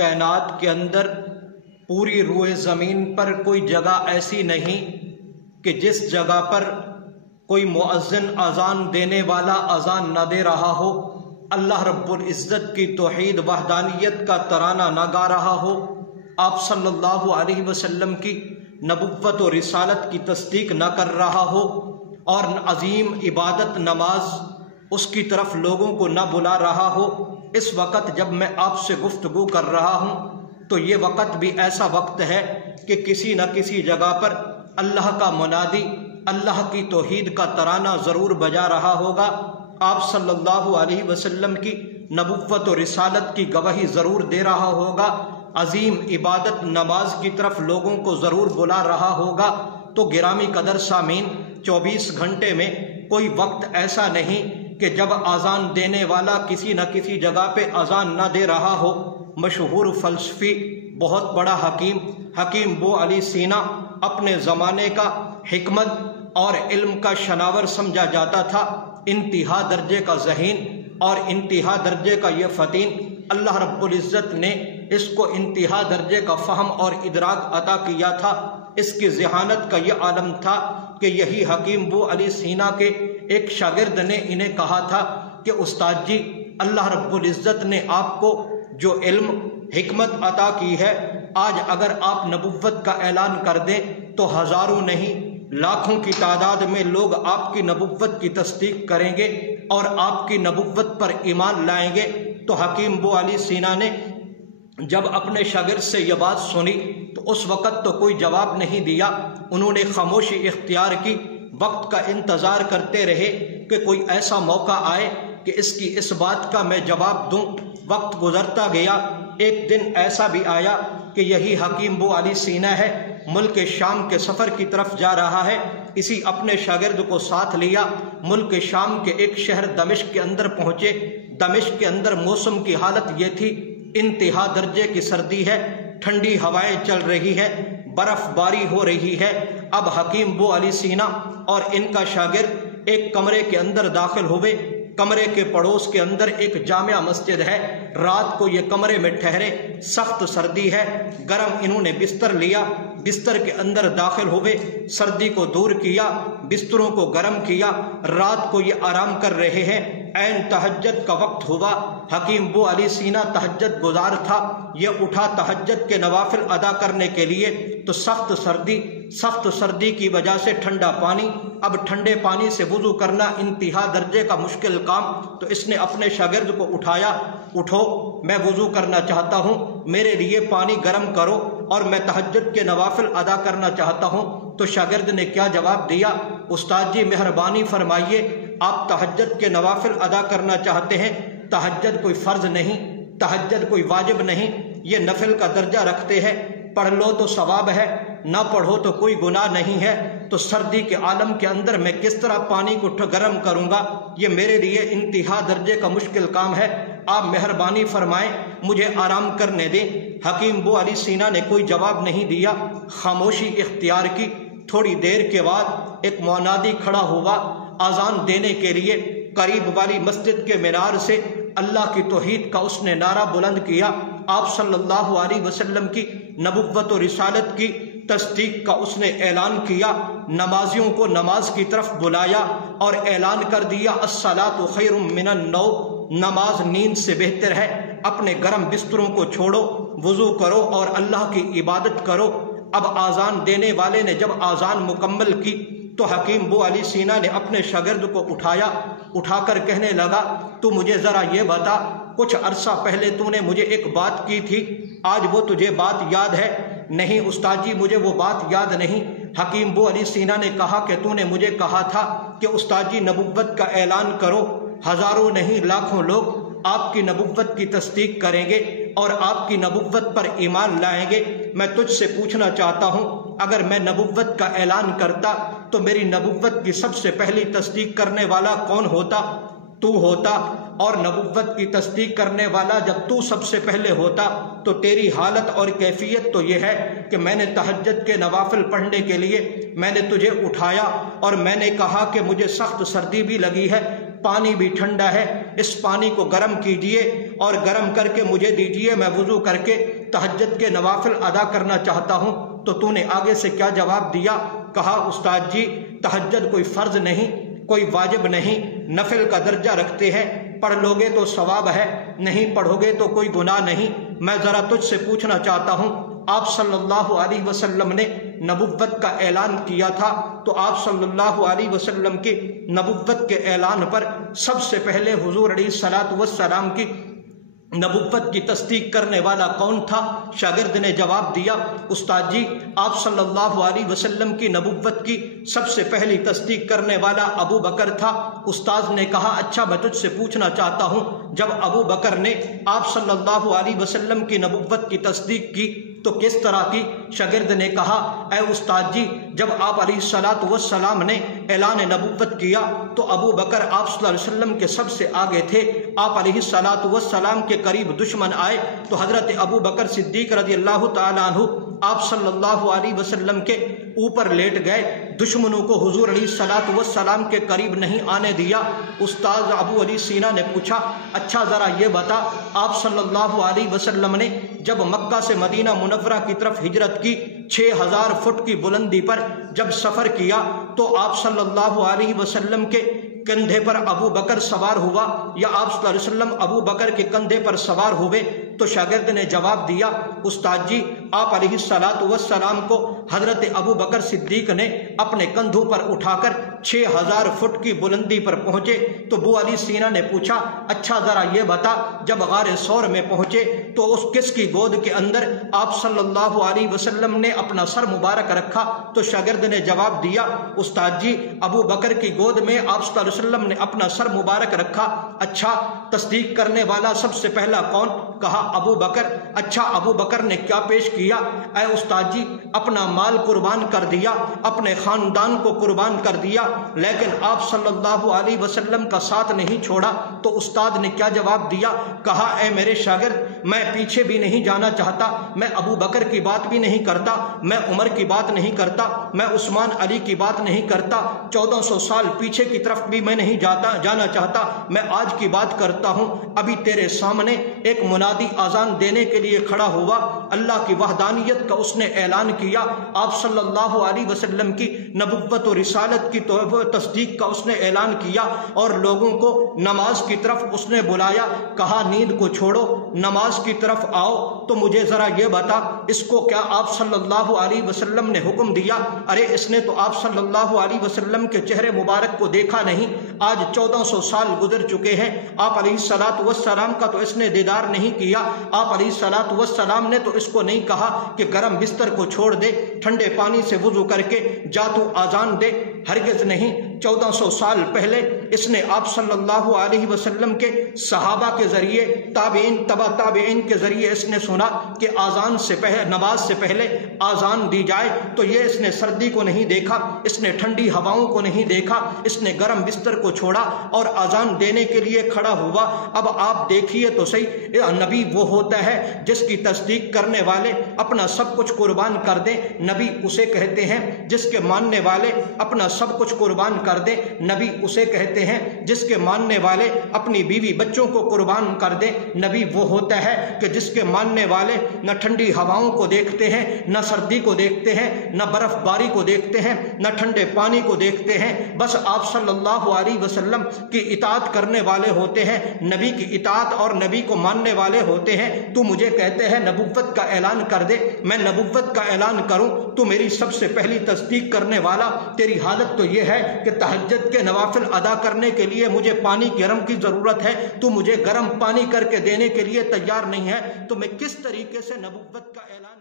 کائنات کے اندر پوری روئے زمین پر کوئی جگہ ایسی نہیں کہ جس جگہ پر کوئی مؤذن اذان دینے والا اذان نہ دے رہا ہو، اللہ رب العزت کی توحید وحدانیت کا ترانہ نہ گا رہا ہو، آپ صلی اللہ علیہ وسلم کی نبوت و رسالت کی تصدیق نہ کر رہا ہو، اور عظیم عبادت نماز اس کی طرف لوگوں کو نہ بلا رہا ہو۔ اس وقت جب میں آپ سے گفتگو کر رہا ہوں تو یہ وقت بھی ایسا وقت ہے کہ کسی نہ کسی جگہ پر اللہ کا منادی اللہ کی توحید کا ترانہ ضرور بجا رہا ہوگا، آپ صلی اللہ علیہ وسلم کی نبوت و رسالت کی گواہی ضرور دے رہا ہوگا، عظیم عبادت نماز کی طرف لوگوں کو ضرور بلا رہا ہوگا۔ تو گرامی قدر سامعین، 24 گھنٹے میں کوئی وقت ایسا نہیں کہ جب اذان دینے والا کسی نہ کسی جگہ پہ اذان نہ دے رہا ہو۔ مشہور فلسفی، بہت بڑا حکیم بو علی سینا، اپنے زمانے کا حکمت اور علم کا شناور سمجھا جاتا تھا، انتہا درجے کا ذہین اور انتہا درجے کا یہ فطین۔ اللہ رب العزت نے اس کو انتہا درجے کا فہم اور ادراک عطا کیا تھا۔ اس کی ذہانت کا یہ عالم تھا کہ یہی حکیم بو علی سینا کے ایک شاگرد نے انہیں کہا تھا کہ استاد جی، اللہ رب العزت نے آپ کو جو علم حکمت عطا کی ہے، آج اگر آپ نبوت کا اعلان کر دیں تو ہزاروں نہیں لاکھوں کی تعداد میں لوگ آپ کی نبوت کی تصدیق کریں گے اور آپ کی نبوت پر ایمان لائیں گے۔ تو حکیم بو علی سینا نے جب اپنے شاگرد سے یہ بات سنی تو اس وقت تو کوئی جواب نہیں دیا، انہوں نے خاموشی اختیار کی، وقت کا انتظار کرتے رہے کہ کوئی ایسا موقع آئے کہ اس بات کا میں جواب دوں۔ وقت گزرتا گیا، ایک دن ایسا بھی آیا کہ یہی حکیم بو علی سینا ہے، ملک شام کے سفر کی طرف جا رہا ہے، اسی اپنے شاگرد کو ساتھ لیا، ملک شام کے ایک شہر دمشق کے اندر پہنچے۔ دمشق کے اندر موسم کی حالت یہ تھی، انتہا درجے کی سردی ہے، ٹھنڈی ہوائیں چل رہی ہے، برف باری ہو رہی ہے۔ اب حکیم بو علی سینا اور ان کا شاگرد ایک کمرے کے اندر داخل ہوئے۔ کمرے کے پڑوس کے اندر ایک جامع مسجد ہے، رات کو یہ کمرے میں ٹھہرے، سخت سردی ہے، گرم انہوں نے بستر لیا، بستر کے اندر داخل ہوئے، سردی کو دور کیا، بستروں کو گرم کیا، رات کو یہ آرام کر رہے ہیں۔ عین تہجد کا وقت ہوا، حکیم بو علی سینا تہجد گزار تھا، یہ اٹھا تہجد کے نوافل ادا کرنے کے لیے، تو سخت سردی کی وجہ سے ٹھنڈا پانی، اب ٹھنڈے پانی سے وضو کرنا انتہا درجے کا مشکل کام۔ تو اس نے اپنے شاگرد کو اٹھایا، اٹھو میں وضو کرنا چاہتا ہوں، میرے لیے پانی گرم کرو اور میں تہجد کے نوافل ادا کرنا چاہتا ہوں۔ تو شاگرد نے کیا جواب دیا؟ استاد جی مہربانی فرمائیے، آپ تہجد کے نوافل ادا کرنا چاہتے ہیں، تہجد کوئی فرض نہیں، تہجد کوئی واجب نہیں، یہ نفل کا درجہ رکھتے ہیں، پڑھ لو تو ثواب ہے، نہ پڑھو تو کوئی گناہ نہیں ہے، تو سردی کے عالم کے اندر میں کس طرح پانی کو گرم کروں گا؟ یہ میرے لیے انتہا درجے کا مشکل کام ہے، آپ مہربانی فرمائیں مجھے آرام کرنے دیں۔ حکیم بو علی سینا نے کوئی جواب نہیں دیا، خاموشی اختیار کی۔ تھوڑی دیر کے بعد ایک منادی کھڑا ہوا اذان دینے کے لیے، قریب والی مسجد کے مینار سے اللہ کی توحید کا اس نے نعرہ بلند کیا، آپ صلی اللہ علیہ وسلم کی نبوت و رسالت کی تصدیق کا اس نے اعلان کیا، نمازیوں کو نماز کی طرف بلایا اور اعلان کر دیا الصلاۃ خیر من النوم، نماز نیند سے بہتر ہے، اپنے گرم بستروں کو چھوڑو، وضو کرو اور اللہ کی عبادت کرو۔ اب آذان دینے والے نے جب آذان مکمل کی تو حکیم بو علی سینا نے اپنے شاگرد کو اٹھا کر کہنے لگا، تو مجھے ذرا یہ بتا، کچھ عرصہ پہلے تو نے مجھے ایک بات کی تھی، آج وہ تجھے بات یاد ہے؟ نہیں استاد جی مجھے وہ بات یاد نہیں۔ حکیم بو علی سینا نے کہا کہ تو نے مجھے کہا تھا کہ استاد جی نبوت کا اعلان کرو، ہزاروں نہیں لاکھوں لوگ آپ کی نبوت کی تصدیق کریں گے اور آپ کی نبوت پر ایمان لائیں گے۔ میں تجھ سے پوچھنا چاہتا ہوں، اگر میں نبوت کا اعلان کرتا تو میری نبوت کی سب سے پہلی تصدیق کرنے والا کون ہوتا؟ تو ہوتا، اور نبوت کی تصدیق کرنے والا جب تو سب سے پہلے ہوتا تو تیری حالت اور کیفیت تو یہ ہے کہ میں نے تہجد کے نوافل پڑھنے کے لیے میں نے تجھے اٹھایا اور میں نے کہا کہ مجھے سخت سردی بھی لگی ہے، پانی بھی ٹھنڈا ہے، اس پانی کو گرم کیجئے اور گرم کر کے مجھے دیجئے، میں وضو کر کے تہجد کے نوافل ادا کرنا چاہتا ہوں۔ تو تو نے آگے سے کیا جواب دیا؟ کہا استاد جی تہجد کوئی فرض نہیں، کوئی واجب نہیں، نفل کا درجہ رکھتے ہیں، پڑھ لوگے تو ثواب ہے، نہیں پڑھو گے تو کوئی گناہ نہیں۔ میں ذرا تجھ سے پوچھنا چاہتا ہوں، آپ صلی اللہ علیہ وسلم نے نبوت کا اعلان کیا تھا، تو آپ صلی اللہ علیہ وسلم کی نبوت کے اعلان پر سب سے پہلے حضور علیہ الصلوۃ والسلام کی نبوت کی تصدیق کرنے والا کون تھا؟ شاگرد نے جواب دیا استاد جی آپ صلی اللہ علیہ وسلم کی نبوت کی سب سے پہلی تصدیق کرنے والا ابو بکر تھا۔ استاد نے کہا اچھا میں تجھ سے پوچھنا چاہتا ہوں، جب ابو بکر نے آپ صلی اللہ علیہ وسلم کی نبوت کی تصدیق کی تو کس طرح کی؟ شاگرد نے کہا اے استاد جی جب آپ علیہ الصلوۃ والسلام نے اعلان نبوت کیا تو ابو بکر آپ صلی اللہ علیہ وسلم کے سب سے آگے تھے۔ آپ علیہ الصلوۃ والسلام کے قریب دشمن آئے تو حضرت ابو بکر صدیق رضی اللہ تعالیٰ عنہ آپ صلی اللہ علیہ وسلم کے اوپر لیٹ گئے، دشمنوں کو حضور علیہ الصلوۃ والسلام کے قریب نہیں آنے دیا۔ استاد ابو علی سینا نے پوچھا اچھا ذرا یہ بتا آپ صلی اللہ علیہ وسلم نے جب مکہ سے مدینہ منورہ کی طرف ہجرت کی 6000 فٹ کی بلندی پر جب سفر کیا تو آپ صلی اللہ علیہ وسلم کے کندھے پر ابو بکر سوار ہوا یا آپ صلی اللہ علیہ وسلم ابو بکر کے کندھے پر سوار ہوئے؟ تو شاگرد نے جواب دیا استاد جی آپ علیہ الصلوۃ والسلام کو حضرت ابو بکر صدیق نے اپنے کندھوں پر اٹھا کر 6000 فٹ کی بلندی پر پہنچے۔ تو ابو علی سینا نے پوچھا اچھا ذرا یہ بتا جب غار ثور میں پہنچے تو اس کس کی گود کے اندر آپ صلی اللہ علیہ وسلم نے اپنا سر مبارک رکھا؟ تو شاگرد نے جواب دیا استاد جی ابو بکر کی گود میں آپ صلی اللہ علیہ وسلم نے اپنا سر مبارک رکھا۔ اچھا تصدیق کرنے والا سب سے پہلا کون؟ کہا ابو بکر۔ اچھا ابو بکر نے کیا پیش کیا؟ اے استاد جی اپنا مال قربان کر دیا، اپنے خاندان کو قربان کر دیا، لیکن آپ صلی اللہ علیہ وسلم کا ساتھ نہیں چھوڑا۔ تو استاد نے کیا جواب دیا؟ کہا اے میرے شاگرد میں پیچھے بھی نہیں جانا چاہتا، میں ابو بکر کی بات بھی نہیں کرتا، میں عمر کی بات نہیں کرتا، میں عثمان علی کی بات نہیں کرتا، 1400 سال پیچھے کی طرف بھی میں نہیں جانا چاہتا، میں آج کی بات کرتا ہوں۔ ابھی تیرے سامنے ایک منادی اذان دینے کے لیے کھڑا ہوا، اللہ کی وحدانیت کا اس نے اعلان کیا، آپ صلی اللہ علیہ وسلم کی نبوت و رسالت کی تصدیق کا اس نے اعلان کیا، اور لوگوں کو نماز کی طرف اس نے بلایا، کہا نیند کو چھوڑو نماز کی طرف آؤ۔ تو مجھے ذرا یہ بتا اس کو کیا آپ صلی اللہ علیہ وسلم نے حکم دیا؟ ارے اس نے تو آپ صلی اللہ علیہ وسلم کے چہرے مبارک کو دیکھا نہیں، آج 1400 سال گزر چکے ہیں، آپ علیہ الصلوۃ والسلام کا تو اس نے دیدار نہیں کیا، آپ علیہ الصلوۃ والسلام نے تو اس کو نہیں کہا کہ گرم بستر کو چھوڑ دے، ٹھنڈے پانی سے وضو کر کے جا تو آزان دے، ہرگز نہیں۔ 1400 سال پہلے اس نے آپ صلی اللہ علیہ وسلم کے صحابہ کے ذریعے، تابعین تبع تابعین کے ذریعے اس نے سنا کہ آزان سے پہلے، نماز سے پہلے آزان دی جائے، تو یہ اس نے سردی کو نہیں دیکھا، اس نے ٹھنڈی ہواؤں کو نہیں دیکھا، اس نے گرم بستر کو چھوڑا اور آزان دینے کے لیے کھڑا ہوا۔ اب آپ دیکھیے تو صحیح، نبی وہ ہوتا ہے جس کی تصدیق کرنے والے اپنا سب کچھ قربان کر دیں، نبی اسے کہتے ہیں جس کے ماننے والے اپنا سب کچھ قربان کر دیں، نبی اسے کہتے ہیں جس کے ماننے والے اپنی بیوی بچوں کو قربان کر دیں، نبی وہ ہوتا ہے کہ جس کے ماننے والے نہ ٹھنڈی ہواؤں کو دیکھتے ہیں، نہ سردی کو دیکھتے ہیں، نہ برف باری کو دیکھتے ہیں، نہ ٹھنڈے پانی کو دیکھتے ہیں، بس آپ صلی اللہ علیہ وسلم کی اطاعت کرنے والے ہوتے ہیں، نبی کی اطاعت اور نبی کو ماننے والے ہوتے ہیں۔ تو مجھے کہتے ہیں نبوت کا اعلان کر دے، میں نبوت کا اعلان کروں تو میری سب سے پہلی تصدیق کرنے والا تیری حالت تو یہ ہے کہ تہجد کے نوافل ادا کرنے کے لیے مجھے پانی گرم کی ضرورت ہے، تو مجھے گرم پانی کر کے دینے کے لیے تیار نہیں ہے، تو میں کس طریقے سے نبوت کا اعلان